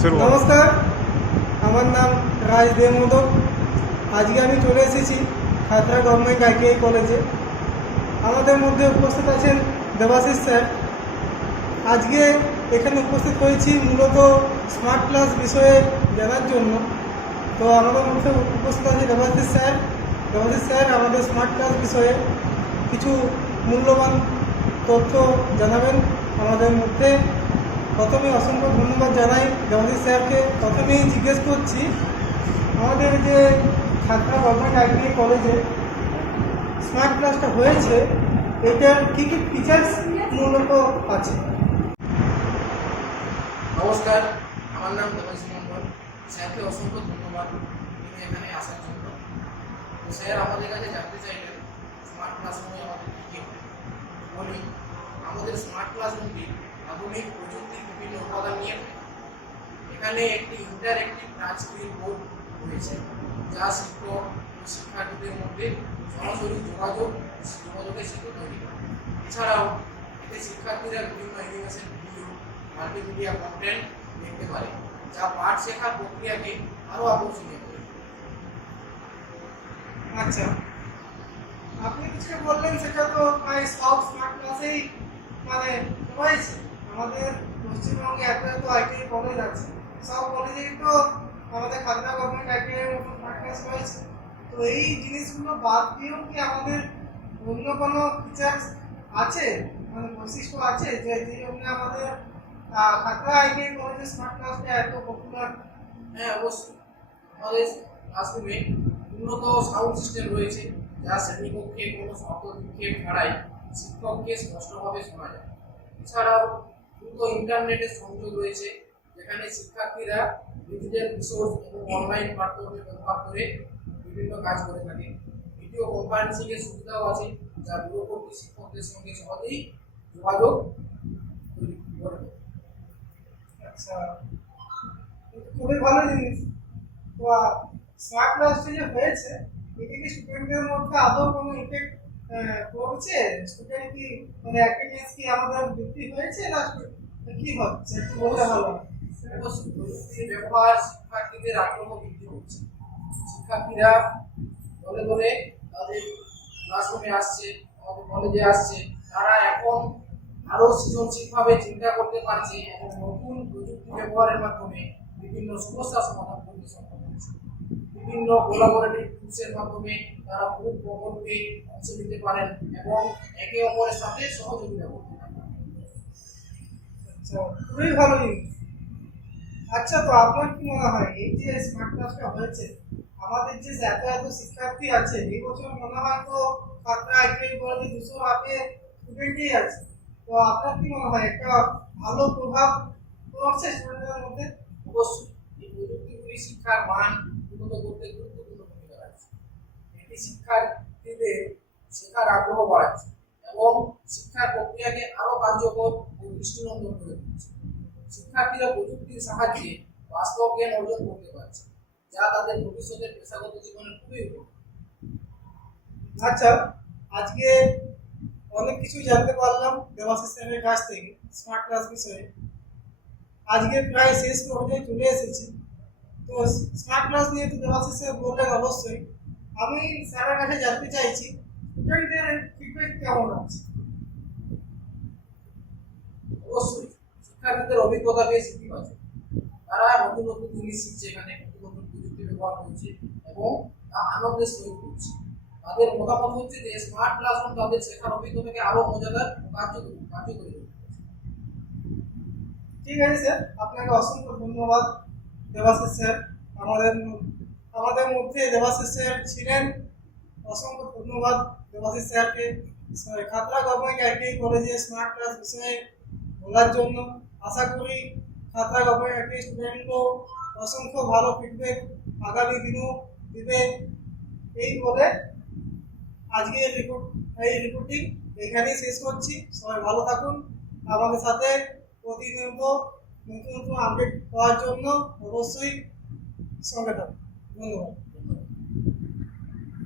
নমস্কার, আমার নাম রাজ দেবমোদক। আজকে আমি চলে এসেছি খাতড়া গভর্নমেন্ট আইটিআই কলেজে। আমাদের মধ্যে উপস্থিত আছেন দেবাশিস স্যার। আজকে এখানে উপস্থিত হয়েছি মূলত স্মার্ট ক্লাস বিষয়ে জানার জন্য। তো আমাদের মধ্যে উপস্থিত আছে দেবাশিস স্যার। দেবাশিস স্যার আমাদের স্মার্ট ক্লাস বিষয়ে কিছু মূল্যবান তথ্য জানাবেন আমাদের মধ্যে। প্রথমে অসংখ্য ধন্যবাদ জানাই দেবাশিস স্যারকে। প্রথমেই জিজ্ঞেস করছি, আমাদের যে খাতড়া গভর্নমেন্ট আইটিআই কলেজে স্মার্ট ক্লাসটা হয়েছে, এটার কী কী ফিচার্স মূলত আছে? নমস্কার, আমার নাম দেবাশিস মন্ডল। স্যারকে অসংখ্য ধন্যবাদ তিনি এখানে আসার জন্য। তো স্যার আমাদের কাছে জানতে চাইলেন স্মার্ট ক্লাসরুমে আমাদের কী কী হয়। বলি, আমাদের স্মার্ট ক্লাসরুমটি আধুনিক প্রযুক্তির বিভিন্ন উপাদান নিয়ে থাকে। এখানে একটি ইন্টারঅ্যাক্টিভ টাচ স্ক্রিন বোর্ড রয়েছে, যা শিক্ষক ও শিক্ষার্থীদের মধ্যে সরাসরি যোগাযোগের সেতু তৈরি করে। এছাড়াও এতে শিক্ষার্থীরা বিভিন্ন অ্যানিমেশন ভিডিও, মাল্টিমিডিয়া কন্টেন্ট দেখতে পারে, যা পাঠ শেখার প্রক্রিয়াকে আরও আকর্ষণীয় করে। আচ্ছা, আপনি কিছু বললেন, সেটা তো প্রায় সব স্মার্ট ক্লাসেই রয়েছে। আমাদের পশ্চিমবঙ্গে এত এত আইটিআই কলেজ আছে, সব কলেজেই তো আমাদের খাতড়া গভর্নমেন্ট আইটিআই এর মতো স্মার্ট ক্লাস রয়েছে। তো এই জিনিসগুলো বাদ দিয়েও কি আমাদের অন্য কোনো ফিচার্স আছে, বৈশিষ্ট্য আছে যে জন্য আমাদের খাতড়া আইটিআই কলেজের স্মার্ট ক্লাসটা এত পপুলার? হ্যাঁ, অবশ্যই। আমাদের ক্লাসরুমে উন্নত সাউন্ড সিস্টেম রয়েছে, যা শ্রেণীকক্ষে কোনো শব্দ বিক্ষেপ ছাড়াই শিক্ষককে স্পষ্টভাবে শোনা যায়। এছাড়াও দ্রুত ইন্টারনেটের সংযোগ রয়েছে, যেখানে শিক্ষার্থীরা ডিজিটাল রিসোর্স এবং অনলাইন প্ল্যাটফর্মে ব্যবহার করে বিভিন্ন কাজ করে থাকে। ভিডিও কনফারেন্সিং এর সুবিধাও আছে, যা দূরবর্তী শিক্ষকদের সঙ্গে সহজেই যোগাযোগ করবে। আচ্ছা, খুবই ভালো জিনিস। তো স্মার্ট ক্লাসটি যে হয়েছে, এটি কি স্টুডেন্টদের মধ্যে আদৌ কোনো ইফেক্ট পড়ছে? স্টুডেন্ট কি অ্যাটেন্ডেন্স কি আমাদের বৃদ্ধি হয়েছে, না কি হচ্ছে একটু বলতে ভালো হয়। প্রযুক্তির ব্যবহার শিক্ষার্থীদের আগ্রহ বৃদ্ধি করছে। শিক্ষার্থীরা দলে দলে তাদের ক্লাসরুমে আসছে, আমাদের কলেজে আসছে। তারা এখন আরো সৃজনশীলভাবে চিন্তা করতে পারছে এবং নতুন প্রযুক্তি ব্যবহারের মাধ্যমে বিভিন্ন সমস্যার সমাধান করতে সক্ষম হচ্ছে। বিভিন্ন কোলাবোরেটিভ টুলসের মাধ্যমে তারা খুব প্রকল্পে অংশ নিতে পারেন এবং একে অপরের সাথে সহযোগিতা করতে পারেন। আচ্ছা, খুবই ভালো জিনিস। আচ্ছা, তো আপনার কি মনে হয় এই যে স্মার্ট ক্লাসটা হয়েছে, আমাদের যে এত এত শিক্ষার্থী আছে, এই বছর মনে হয় তো খাতড়া আইটিআই কলেজে 200 আগে স্টুডেন্টই আছে। তো আপনার কি মনে হয় একটা ভালো প্রভাব পড়ছে স্টুডেন্টদের মধ্যে? অবশ্যই এই প্রযুক্তিগুলি শিক্ষার মান উন্নত করতে গুরুত্বপূর্ণ ভূমিকা রাখছে। এটি শিক্ষার্থীদের শেখার আগ্রহ বাড়াচ্ছে এবং শিক্ষার প্রক্রিয়াকে আরো কার্যকর ও দৃষ্টিনন্দন করে তুলছে। শিক্ষার্থীরা প্রযুক্তির সাহায্যে বাস্তব জ্ঞান অর্জন করতে পারছে, যা তাদের ভবিষ্যতের পেশাগত জীবনে খুবই উপকারী। আচ্ছা, আজকে অনেক কিছু জানতে পারলাম দেবাশিস স্যারের কাছ থেকে স্মার্ট ক্লাস বিষয়ে। আজকে প্রায় শেষ পর্যায়ে চলে এসেছি। তো স্মার্ট ক্লাস নিয়ে তো দেবাশিস স্যার বললেন অবশ্যই। আমি স্যারের কাছে জানতে চাইছি স্টুডেন্টদের ফিডব্যাক কেমন আছে? অবশ্যই শিক্ষার্থীদের অভিজ্ঞতা বেশ ইতিবাচক। তারা নতুন নতুন জিনিস শিখছে, এখানে নতুন নতুন প্রযুক্তি ব্যবহার করছে এবং তা আনন্দের সহিত করছে। তাদের মতামত হচ্ছে যে স্মার্ট ক্লাসরুম তাদের শেখার অভিজ্ঞতাকে আরো মজাদার ও কার্যকরী করে তুলছে। ঠিক আছে স্যার, আপনাকে অসংখ্য ধন্যবাদ দেবাশিস স্যার। আমাদের আমাদের মধ্যে দেবাশিস স্যার ছিলেন। অসংখ্য ধন্যবাদ দেবাশিস স্যারকে খাতড়া গভর্নমেন্ট আইটিআই কলেজে স্মার্ট ক্লাস বিষয়ে বলার জন্য। আশা করি খাতড়া গভর্নমেন্ট আইটিআই স্টুডেন্টও অসংখ্য ভালো ফিডব্যাক আগামী দিনও দিবে। এই বলে আজকে এই রিপোর্টিং এখানেই শেষ করছি। সবাই ভালো থাকুন। আমাদের সাথে প্রতিনিয়ত নতুন নতুন আপডেট পাওয়ার জন্য অবশ্যই সঙ্গে থাকুন। ধন্যবাদ।